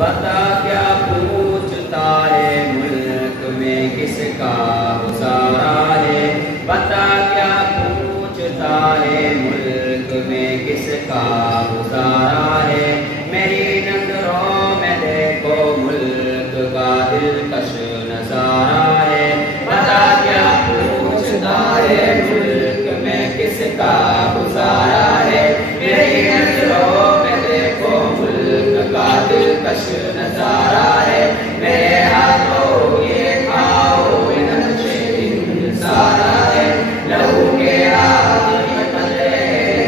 बता क्या पूछता है मुल्क में किसका गुजारा है, बता क्या पूछता है मुल्क में किसका गुजारा है। मेरी नजरों में देखो मुल्क का दिलकश नजारा है, बता क्या पूछता है मुल्क में किसका गुजारा है। मेरी नजरों में देखो मुल्क का दिलकश नजारा है। मेरे हाथों ये खाओ नक्शे सारा है, लहू के हाथ ये पल्ले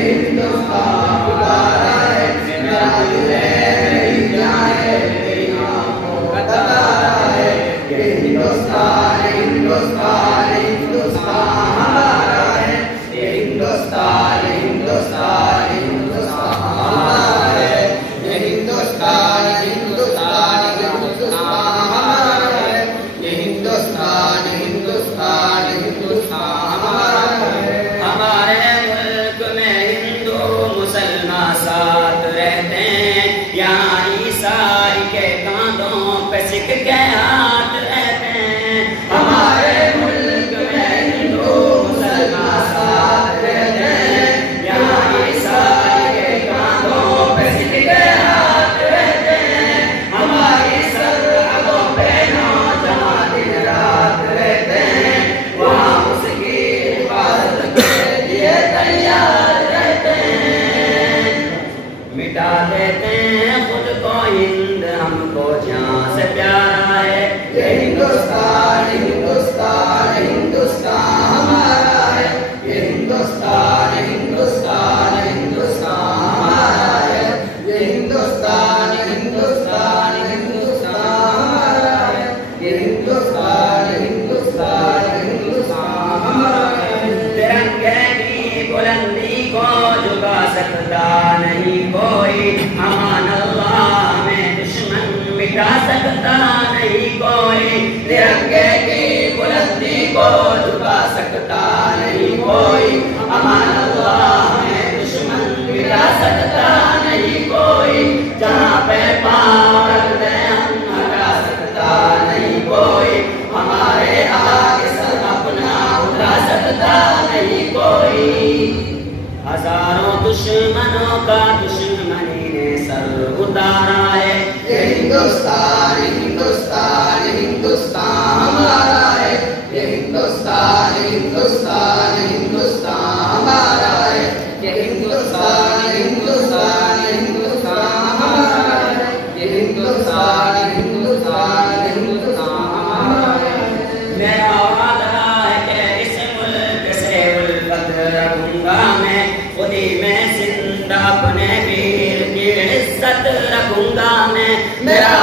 हिंदुस्तान उतारा है। मेरा दिल है मेरी जान है मेरी आंखों का तारा है। ये हिंदुस्तान हिंदुस्तान हिंदुस्तान हमारा है। ये हिंदुस्तान हिंदुस्तान हिंदुस्तान हमारा है। ये हिंदुस्तान हिंदुस्तान हिंदुस्तान हमारा है। ये हिंदुस्तान हिंदुस्तान हिंदुस्तान हमारा है। हमारे मुल्क में हिंदू मुसलमान साथ रहते हैं, यहाँ ईसाई के कांधों पे सिख के हाथ रहते हैं। हमारे मुल्क में हिंदू मुसलमान साथ रहते हैं, यहाँ ईसाई के कांधों पे सिख के हाथ रहते हैं। हमारी सरहदों पे नौजवान दिन रात रहते हैं, वहाँ उसकी हिफाजत के लिए तैयार रहते हैं। मिटा देते हैं खुद को हिंद हमको जहाँ से प्यारा है। ये हिंदुस्तान हिंदुस्तान हिंदुस्तान हमारा है। ये हिंदुस्तान हिंदुस्तान हिंदुस्तान हमारा है। ये हिंदुस्तान हिंदुस्तान हिंदुस्तान हमारा है। ये हिंदुस्तान हिंदुस्तान हिंदुस्तान हमारा है। तिरंगे की बुलंदी को झुका सकता नहीं कोई, अमान अल्लाह में दुश्मन मिटा सकता नहीं कोई। तिरंगे की बुलंदी को झुका सकता नहीं कोई, अमान अल्लाह में दुश्मन मिटा सकता नहीं कोई। जहाँ पे पाँव रख दे हम हटा सकता नहीं कोई, हमारे आगे सर अपना उठा सकता नहीं कोई। हजारों दुश्मनों का दुश्मनी ने सर उतारा है। ये हिंदुस्तान हिंदुस्तान हिंदुस्तान हमारा है। ये हिंदुस्तान हिंदुस्तान हिंदुस्तान हमारा है। ये हिंदुस्तान हिंदुस्तान हिंदुस्तान हमारा है। ये हिंदुस्तान हिंदुस्तान हिंदुस्तान हमारा है। मेरा वादा है कि इस मुल्क से उल्फत रखूंगा मैं, खुदी में जिंदा अपने वीर की इज्जत रखूंगा मैं। मेरा